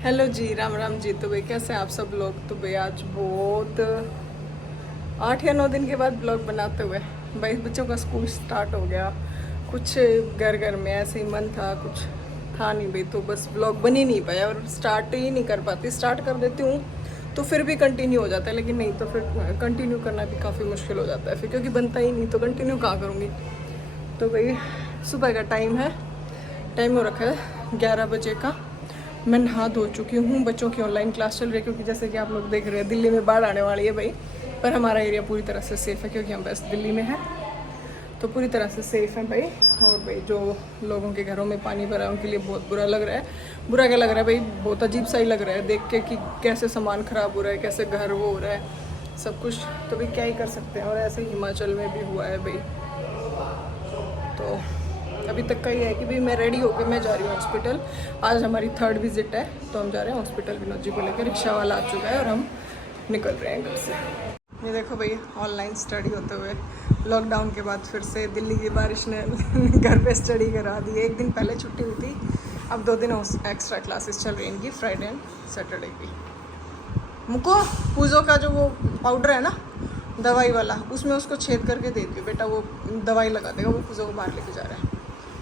Hello जी, राम राम जी। तो भाई कैसे हैं आप सब लोग। तो भाई आज बहुत 8 या 9 दिन के बाद ब्लॉग बनाते हुए भाई बच्चों का स्कूल स्टार्ट हो गया। कुछ घर घर में ऐसे ही मन था, कुछ था नहीं भाई, तो बस ब्लॉग बन ही नहीं पाया और स्टार्ट ही नहीं कर पाती। स्टार्ट कर देती हूँ तो फिर भी कंटिन्यू हो जाता है, लेकिन नहीं तो फिर कंटिन्यू करना भी काफ़ी मुश्किल हो जाता है फिर, क्योंकि बनता ही नहीं तो कंटिन्यू कहाँ करूँगी। तो भाई सुबह का टाइम है, टाइम हो रखा है 11 बजे का। मैं नहा धो चुकी हूँ। बच्चों की ऑनलाइन क्लास चल रही है, क्योंकि जैसे कि आप लोग देख रहे हैं दिल्ली में बाढ़ आने वाली है भाई। पर हमारा एरिया पूरी तरह से सेफ़ है, क्योंकि हम वेस्ट दिल्ली में हैं, तो पूरी तरह से सेफ़ है भाई। और भाई जो लोगों के घरों में पानी भरा है उनके लिए बहुत बुरा लग रहा है। बुरा क्या लग रहा है भाई, बहुत अजीब सा ही लग रहा है देख के कि कैसे सामान ख़राब हो रहा है, कैसे घर वो हो रहा है सब कुछ। तो भाई क्या ही कर सकते हैं। और ऐसे ही हिमाचल में भी हुआ है भाई। तो अभी तक का ये है कि भाई मैं रेडी होकर मैं जा रही हूँ हॉस्पिटल। आज हमारी 3rd विजिट है, तो हम जा रहे हैं हॉस्पिटल विनोद जी को लेकर। रिक्शा वाला आ चुका है और हम निकल रहे हैं घर से। ये देखो भाई, ऑनलाइन स्टडी होते हुए लॉकडाउन के बाद फिर से दिल्ली की बारिश ने घर पे स्टडी करा दी। एक दिन पहले छुट्टी हुई थी, अब 2 दिन एक्स्ट्रा क्लासेस चल रही हैं इनकी, फ्राइडे एंड सैटरडे की। मुको पूजो का जो वो पाउडर है ना दवाई वाला, उसमें उसको छेद करके दे दियो बेटा, वो दवाई लगा देगा। वो पूजो को बाहर लेके जा रहा है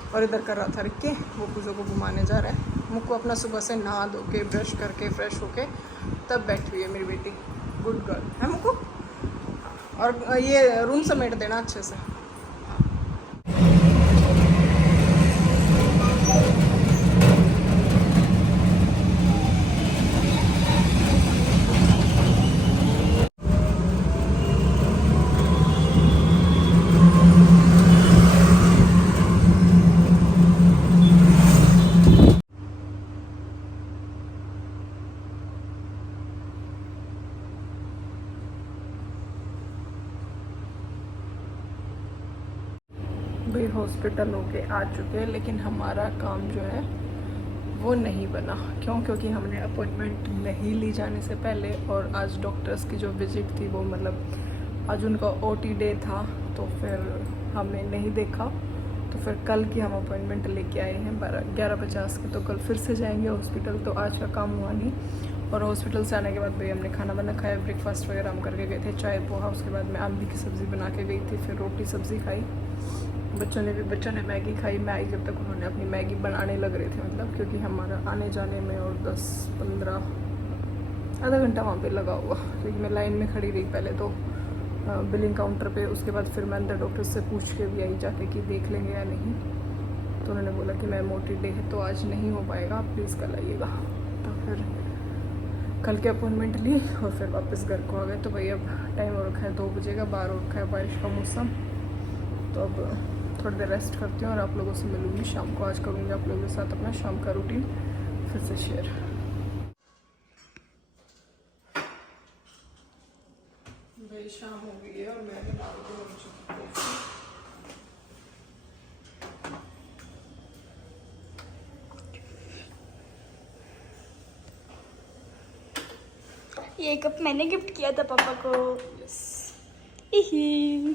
और इधर कर रहा था रिक्के, वो पूजो को घुमाने जा रहा है। मुक्को अपना सुबह से नहा धो के ब्रश करके फ्रेश होके तब बैठी हुई है मेरी बेटी। गुड गर्ल है मुक्को। और ये रूम समेट देना अच्छे से। भाई हॉस्पिटल होके आ चुके हैं, लेकिन हमारा काम जो है वो नहीं बना। क्यों? क्योंकि हमने अपॉइंटमेंट नहीं ली जाने से पहले, और आज डॉक्टर्स की जो विज़िट थी वो मतलब आज उनका OT डे था, तो फिर हमने नहीं देखा। तो फिर कल की हम अपॉइंटमेंट लेके आए हैं 11:50 की। तो कल फिर से जाएंगे हॉस्पिटल, तो आज का काम हुआ नहीं। और हॉस्पिटल से आने के बाद भाई हमने खाना वाना खाया, ब्रेकफास्ट वगैरह हम करके गए थे, चाय पोहा। उसके बाद मैं आंबी की सब्ज़ी बना के गई थी, फिर रोटी सब्ज़ी खाई। बच्चों ने मैगी खाई। मैं आई जब तक उन्होंने अपनी मैगी बनाने लग रहे थे, मतलब क्योंकि हमारा आने जाने में और 10-15 आधा घंटा वहाँ पे लगा हुआ, क्योंकि मैं लाइन में खड़ी रही पहले तो बिलिंग काउंटर पे। उसके बाद फिर मैं अंदर डॉक्टर से पूछ के भी आई जाके कि देख लेंगे या नहीं। तो उन्होंने बोला कि मैम OT डे है तो आज नहीं हो पाएगा, आप प्लीज़ कल आइएगा। तो फिर कल की अपॉइंटमेंट ली और फिर वापस घर को आ गए। तो भाई अब टाइम हो रखा है 2 बजे का, बाहर हो रखा है बारिश का मौसम। तो अब थोड़ी देर रेस्ट करती हूँ और आप लोगों से मिलूँगी शाम को। आज करूँगी आप लोगों के साथ अपना शाम का रूटीन फिर से शेयर। भाई शाम हो गई है और मैं बना रही हूँ कॉफ़ी। ये कप मैंने गिफ्ट किया था पापा को। यस। इही।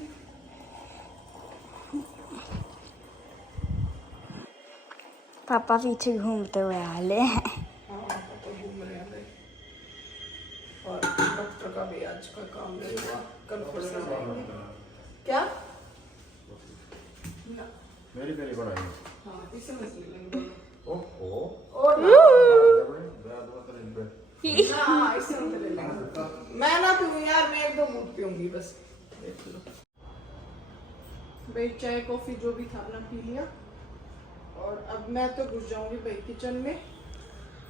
पापा पीछे घूमते हुए आले हैं। हाँ पापा तो घूम रहे हैं भाई। और डॉक्टर का भी आज का काम नहीं हुआ, कल फिर से जाएंगे। क्या? ना मेरी पहली बार आई। हाँ इसे मत ले लेंगे। ओहो और ना हाँ इसे मत ले लेंगे। मैं ना तू यार, मैं 1-2 घूट पीऊंगी बस। देख लो भाई, चाय कॉफी जो भी था अपना पी लिया। और अब मैं तो घुस जाऊंगी भाई किचन में।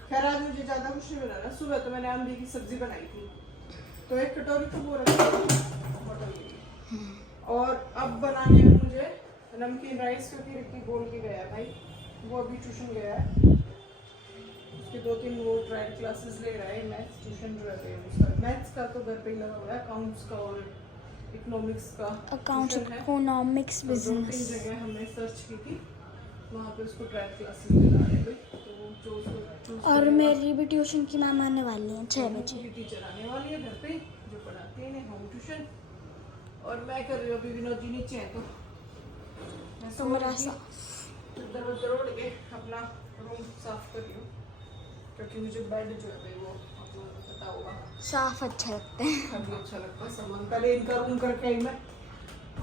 खैर आज मुझे ज़्यादा कुछ नहीं बनाना। सुबह तो मैंने आंबी की सब्जी बनाई थी, तो 1 कटोरी तो वो रखी। और अब बनाने में मुझे नमकीन राइस, क्योंकि रिक्की बोल के गया भाई, वो अभी ट्यूशन गया है। उसके 2-3 वो ट्रायल क्लासेस ले रहा है। मैथ्स ट्यूशन जो है उसका, मैथ्स का तो घर पे ही लगा हुआ है, अकाउंट्स का और इकोनॉमिक्स का अकाउंट्स, ट्यूशन है। इकोनॉमिक्स, तो 2-3 बिजनेस। जगह हमने सर्च की थी, वहाँ पे उसको ट्रायल क्लासेस दिला रहे थे। तो वो जो उसको choose और करेगा, मेरी भी ट्यूशन की मैम आने वाली हैं 6 वो बजे। भी टीचर आने वाली है घर पे जो पढ़ाते हैं होम ट्यूशन। और मैं कर रही हूँ अभी, विनोद जी नीचे है तो मैं तो सो मेरा रही थी, साफ। इधर उधर उड़ के अपना रूम साफ कर रही हूँ। क्योंकि मुझे बेड जो है भाई वो आप लोगों को पता होगा साफ अच्छा लगता है। काफी अच्छा लगता है। सामान पहले इनका रूम करके आई मैं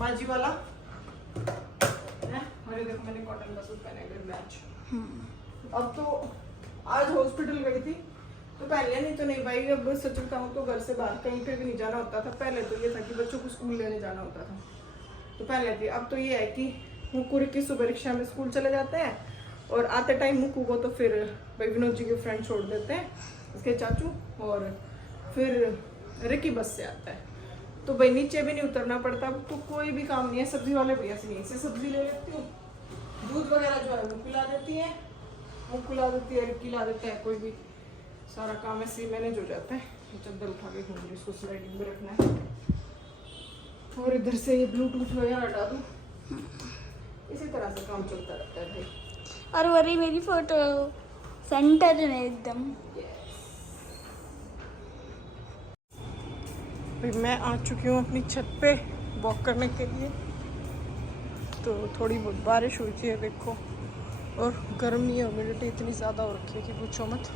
माजी वाला है। और ये देखो मैंने कॉटन का सूट पहने हुए मैच। अब तो आज हॉस्पिटल गई थी तो पहले नहीं तो नहीं भाई, अब सच बताऊँ तो घर से बाहर कहीं पे भी नहीं जाना होता था। पहले तो ये था कि बच्चों को स्कूल लेने जाना होता था तो पहले थी। अब तो ये है कि मुक्कू रिक्की सुबह रिक्शा में स्कूल चले जाते हैं और आते टाइम मुक्कू को तो फिर भाई विनोद जी के फ्रेंड छोड़ देते हैं, उसके चाचू, और फिर रिक्की बस से आता है तो भाई नीचे भी नहीं उतरना पड़ता। अब तो कोई भी काम नहीं है। सब्जी वाले भैया से यहीं से सब्जी ले लेती हूँ, दूध वगैरह जो है वो पिला देती है, मुक्कू ला देती है, रिक्की ला देता है, कोई भी सारा काम ऐसे ही मैनेज हो जाता है। चद्दर उठा के घूम रही, उसको स्लाइडिंग में रखना है और इधर से ये ब्लूटूथ वगैरह हटा दूँ। इसी तरह से काम चलता रहता है भाई। और वरी मेरी फोटो सेंटर में एकदम। भाई मैं आ चुकी हूँ अपनी छत पे वॉक करने के लिए। तो थोड़ी बहुत बारिश हुई थी देखो, और गर्मी ह्यूमिडिटी इतनी ज़्यादा हो रखी है कि पूछो मत।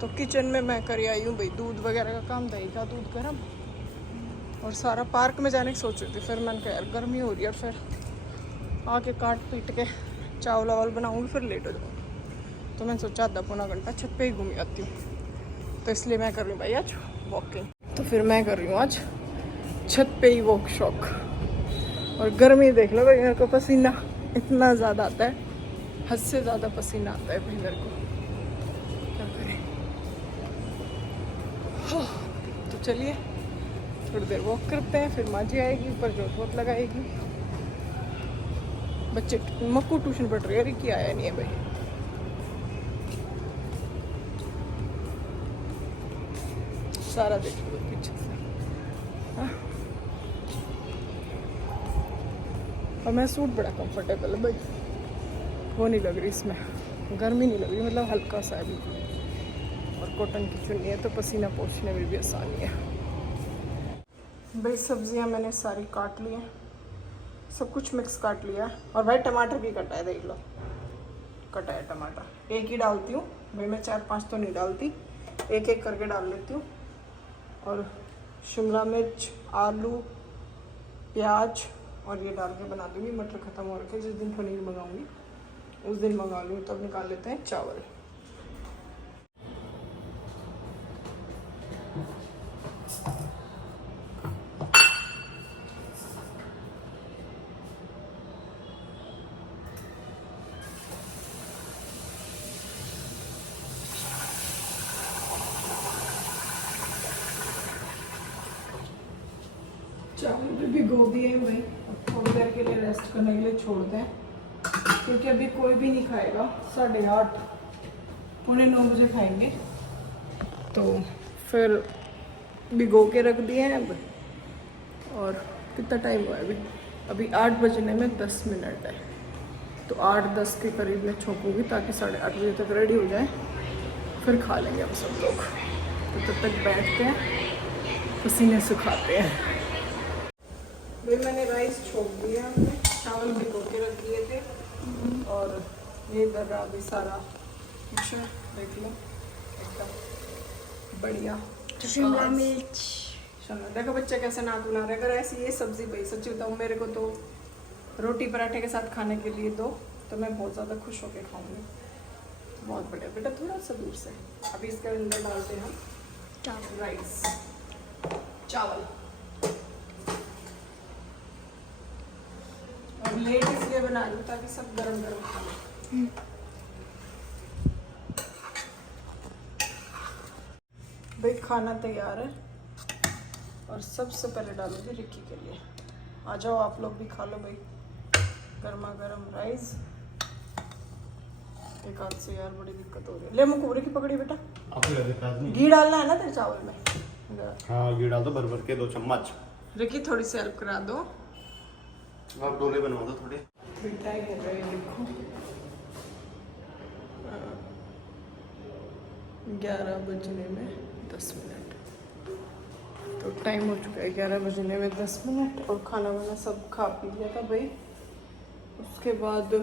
तो किचन में मैं कर आई हूँ भाई दूध वगैरह का काम, दही का दूध गर्म, और सारा पार्क में जाने की सोच रही थी। फिर मैंने कहा यार गर्मी हो रही है, और फिर आके काट पीट के चावल वावल बनाऊँगी फिर लेट हो जाऊँगी। तो मैंने सोचा आधा पौना घंटा छत पे ही घूम आती हूँ, तो इसलिए मैं कर रही हूँ भाई आज वॉकिंग। तो फिर मैं कर रही हूँ आज छत पे ही वॉक शॉक। और गर्मी देख लो भाई, मेरे को पसीना इतना ज़्यादा आता है, हद से ज़्यादा पसीना आता है भाई मेरे को, क्या करें। तो चलिए थोड़ी देर वॉक करते हैं, फिर माँ जी आएगी, ऊपर जोत वोत लगाएगी। बच्चे मक्कू ट्यूशन पढ़ रही है, रिक्की आया नहीं है भाई। सारा देख लो पीछे से। हाँ? और मैं सूट बड़ा कंफर्टेबल है भाई, वो नहीं लग रही इसमें, गर्मी नहीं लग रही, मतलब हल्का सा है बिल्कुल। और कॉटन की चुन्नी है तो पसीना पोंछने में भी आसानी है भाई। सब्जियां मैंने सारी काट ली हैं, सब कुछ मिक्स काट लिया है। और भाई टमाटर भी कटा है, देख लो कटा है टमाटर। एक ही डालती हूँ भाई मैं, 4-5 तो नहीं डालती, एक एक करके डाल लेती हूँ। और शिमला मिर्च, आलू, प्याज और ये डाल के बना दूँगी। मटर ख़त्म हो रखे, जिस दिन पनीर मंगाऊँगी उस दिन मंगा लूँगी। तब निकाल लेते हैं चावल। चावल भी भिगो दिए हैं भाई, अब थोड़ी देर के लिए रेस्ट करने के लिए छोड़ दें, क्योंकि अभी कोई भी नहीं खाएगा। 8:30 पौने 9 बजे खाएंगे, तो फिर भिगो के रख दिए हैं अब। और कितना टाइम हुआ है अभी? अभी 8 बजने में 10 मिनट है, तो 8-10 के करीब मैं छोंकूँगी ताकि 8:30 बजे तक रेडी हो जाए, फिर खा लेंगे हम सब लोग। तो तब तक बैठते हैं, पसीने सुखाते हैं। भाई मैंने राइस छोक दिया, हमने चावल भिगो के रख दिए थे, और ये इधर रहा भी सारा कुछ, देख लो एकदम बढ़िया। शिमला मिर्च, देखो बच्चे कैसे नाक बना रहे। अगर ऐसी ये सब्जी भाई सच्ची बताऊँ, मेरे को तो रोटी पराठे के साथ खाने के लिए दो तो मैं बहुत ज़्यादा खुश होकर खाऊंगी। बहुत बढ़िया बेटा, थोड़ा सा दूर से। अभी इसके अंदर डालते हैं हम राइस, चावल। और लेट इसलिए बना लूँ ताकि सब गरम गरम खा लें। भाई खाना तैयार है, और सबसे पहले डालूंगी रिक्की के लिए। आ जाओ आप लोग भी खा लो भाई, गर्मा गर्म राइस। एक हाथ से यार बड़ी दिक्कत हो रही है। ले मुकुरे की पकड़ी बेटा, घी डालना है ना तेरे चावल में? हाँ घी डाल दो, भर भर के 2 चम्मच। रिक्की थोड़ी सी हेल्प करा दो, आप डोले बनवा दो थोड़े। टाइम हो गया देखो, 11 बजने में 10 मिनट। तो टाइम हो चुका है 11 बजने में 10 मिनट। और खाना वाना सब खा पी लिया था भाई। उसके बाद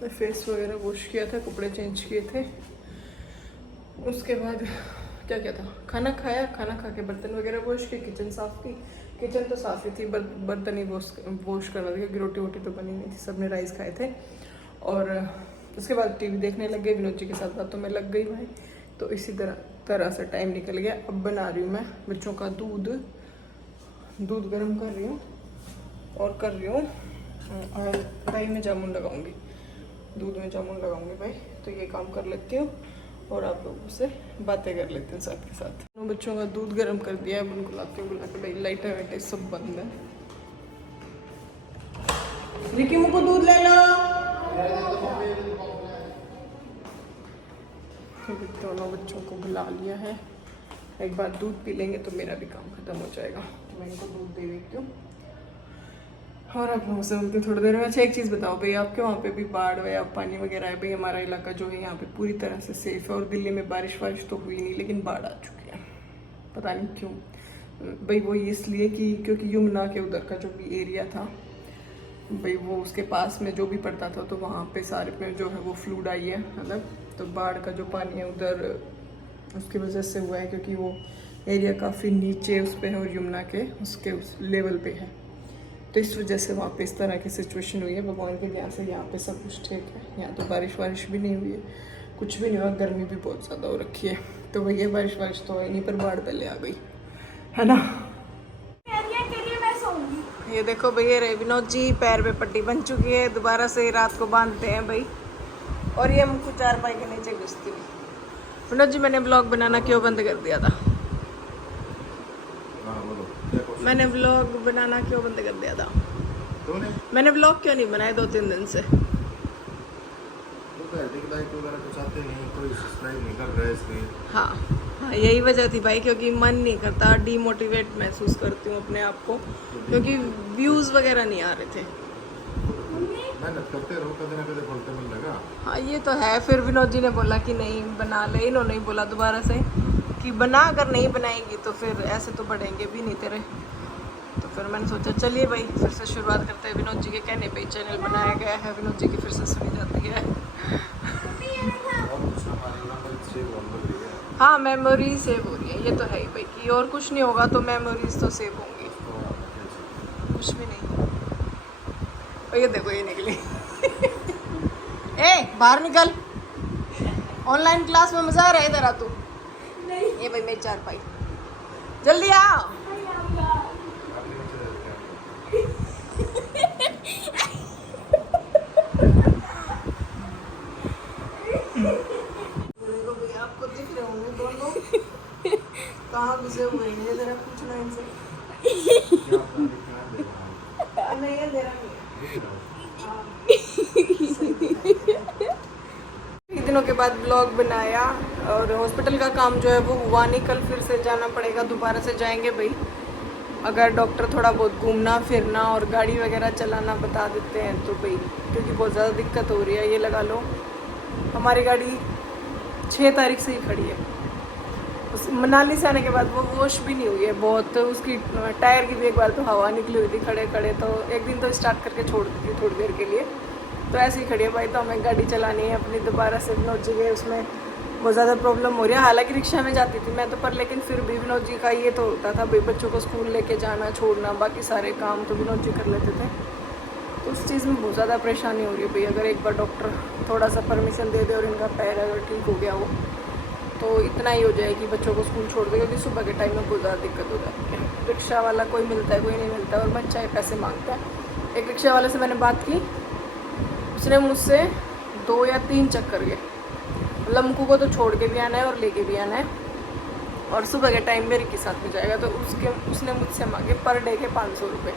मैं फेस वगैरह वॉश किया था, कपड़े चेंज किए थे, उसके बाद क्या क्या था, खाना खाया, खाना खा के बर्तन वगैरह वॉश के, किचन साफ़ की। किचन तो साफ़ ही थी, बर्तन ही वॉश करना था क्योंकि रोटी वोटी तो बनी नहीं थी, सबने राइस खाए थे। और उसके बाद टीवी देखने लग गए, विनोद जी के साथ बातों में लग गई भाई। तो इसी तरह से टाइम निकल गया। अब बना रही हूँ मैं बच्चों का दूध गर्म कर रही हूँ और कर रही हूँ दही में जामुन लगाऊंगी, दूध में जामुन लगाऊंगी भाई। तो ये काम कर लेती हूँ और आप लोगों से बातें कर लेते हैं साथ के साथ। बच्चों का दूध गर्म कर दिया है, उनको लाती हूँ बुला के, भाई लाइटें वाइटें सब बंद है। रिकी मुझको दूध ले लो। दोनों बच्चों को बुला लिया है, एक बार दूध पी लेंगे तो मेरा भी काम खत्म हो जाएगा। तो मैं इनको दूध दे देती हूँ और आप लोगों से मिलती हूँ थोड़ी देर में। अच्छा एक चीज़ बताओ भाई, आपके वहाँ पे भी बाढ़ या पानी वगैरह है? भाई हमारा इलाका जो है यहाँ पे पूरी तरह से सेफ है और दिल्ली में बारिश वारिश तो हुई नहीं लेकिन बाढ़ आ चुकी है, पता नहीं क्यों भाई। वो इसलिए कि क्योंकि यमुना के उधर का जो भी एरिया था भाई, वो उसके पास में जो भी पड़ता था तो वहाँ पे सारे पे जो है वो फ्लूड आई है, मतलब तो बाढ़ का जो पानी है उधर उसकी वजह से हुआ है, क्योंकि वो एरिया काफ़ी नीचे उस पे है और यमुना के उसके उस लेवल पे है। तो इस वजह से वहाँ पे इस तरह की सिचुएशन हुई है। भगवान के दया से यहाँ पे सब कुछ ठीक है, यहाँ तो बारिश वारिश भी नहीं हुई है, कुछ भी नहीं हुआ। गर्मी भी बहुत ज़्यादा हो रखी है, तो भैया बारिश वारिश तो है नहीं, पर बाढ़ पहले आ गई है ना। ये देखो भैया रे विनोद जी, पैर पे पट्टी बन चुकी है, दोबारा से रात को बांधते हैं भाई। और ये हमको चारपाई के नीचे घुसती हुई। विनोद जी मैंने ब्लॉग बनाना क्यों बंद कर दिया था? मैंने व्लॉग बनाना क्यों बंद कर दिया था? मैंने व्लॉग क्यों नहीं बनाए 2-3 दिन से? हाँ यही वजह थी भाई, क्योंकि मन नहीं करता, डीमोटिवेट महसूस करती हूँ अपने आप को, क्योंकि व्यूज वगैरह नहीं आ रहे थे। मेहनत करते रहो, कभी ना कभी फल तो मिलेगा। हाँ ये तो है। फिर विनोद जी ने बोला कि नहीं बना ले, इन्होंने ही बोला दोबारा से कि बना, अगर नहीं बनाएंगी तो फिर ऐसे तो बढ़ेंगे भी नहीं तेरे। तो फिर मैंने सोचा चलिए भाई फिर से शुरुआत करते हैं। विनोद जी के कहने पे चैनल बनाया गया है, विनोद जी की फिर से सुनी जाती है। हाँ मेमोरी सेव हो रही है, ये तो है ही भाई, कि और कुछ नहीं होगा तो मेमोरीज तो सेव होंगी, कुछ भी नहीं। और ये देखो ये निकली ए बाहर निकल, ऑनलाइन क्लास में मजा आ रहा है, इधर आ तू। ये भाई मेरी चारपाई, जल्दी आ। आपको दिख रहे होंगे दोनों कहाँ घुसे हुए हैं, जरा पूछना इनसे। नहीं अंधेरा दिनों के बाद ब्लॉग बनाया और हॉस्पिटल का काम जो है वो हुआ नहीं, कल फिर से जाना पड़ेगा, दोबारा से जाएंगे भाई। अगर डॉक्टर थोड़ा बहुत घूमना फिरना और गाड़ी वगैरह चलाना बता देते हैं तो भाई, क्योंकि बहुत ज़्यादा दिक्कत हो रही है। ये लगा लो हमारी गाड़ी 6 तारीख से ही खड़ी है, उस मनाली से आने के बाद वो वॉश भी नहीं हुई है बहुत, तो उसकी टायर की भी एक बार तो हवा निकली हुई थी खड़े खड़े, तो एक दिन तो स्टार्ट करके छोड़ दी थी थोड़ी देर के लिए, तो ऐसे ही खड़ी है भाई। तो हमें गाड़ी चलानी है अपनी दोबारा से। विनोद जी के उसमें बहुत ज़्यादा प्रॉब्लम हो रही है, हालांकि रिक्शा में जाती थी मैं तो, पर लेकिन फिर भी विनोद जी का ये तो होता था भाई, बच्चों को स्कूल लेके जाना छोड़ना, बाकी सारे काम तो विनोद जी कर लेते थे। तो उस चीज़ में बहुत ज़्यादा परेशानी हो रही है भाई। अगर एक बार डॉक्टर थोड़ा सा परमिशन दे दे और इनका पैर अगर ठीक हो गया हो तो इतना ही हो जाए कि बच्चों को स्कूल छोड़ दे, क्योंकि सुबह के टाइम में बहुत ज़्यादा दिक्कत हो जाती है। रिक्शा वाला कोई मिलता है कोई नहीं मिलता, और बच्चा ही पैसे मांगता है। एक रिक्शा वाले से मैंने बात की, उसने मुझसे 2 या 3 चक्कर गए, मतलब मुक्कू को तो छोड़ के भी आना है और लेके भी आना है, और सुबह के टाइम में रिक्की साथ में जाएगा। तो उसने मुझसे मांगे पर डे के 500 रुपये।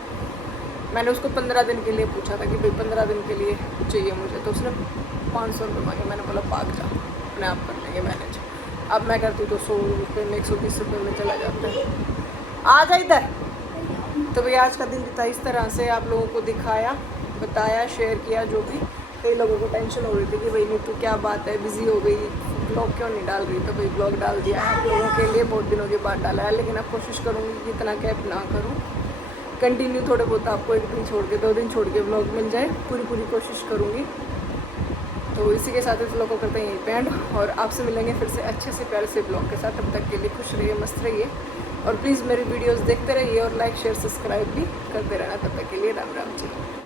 मैंने उसको 15 दिन के लिए पूछा था कि भाई 15 दिन के लिए चाहिए मुझे, तो उसने 500 रुपये मांगे। मैंने बोला भाग जा, अपने आप कर लेंगे मैनेज। अब मैं करती तो 100 रुपये में 120 रुपये में चला जाता है। आ जा इधर। तो भाई आज का दिन बीता इस तरह से, आप लोगों को दिखाया, बताया, शेयर किया जो भी। कई लोगों को टेंशन हो रही थी कि भाई नीतू क्या बात है बिज़ी हो गई, ब्लॉग क्यों नहीं डाल रही, तो भाई ब्लॉग डाल दिया है आप लोगों के लिए, बहुत दिनों के बाद डाला है। लेकिन अब कोशिश करूँगी कि इतना गैप ना करूँ, कंटिन्यू थोड़े बहुत आपको 1 दिन छोड़ के 2 दिन छोड़ के ब्लॉग मिल जाए, पूरी कोशिश करूँगी। तो इसी के साथ इस ब्लॉग को करते हैं यहीं पे एंड, और आपसे मिलेंगे फिर से अच्छे से प्यारे से ब्लॉग के साथ। तब तक के लिए खुश रहिए, मस्त रहिए, और प्लीज़ मेरी वीडियोस देखते रहिए और लाइक शेयर सब्सक्राइब भी करते रहना। तब तक के लिए राम राम जी।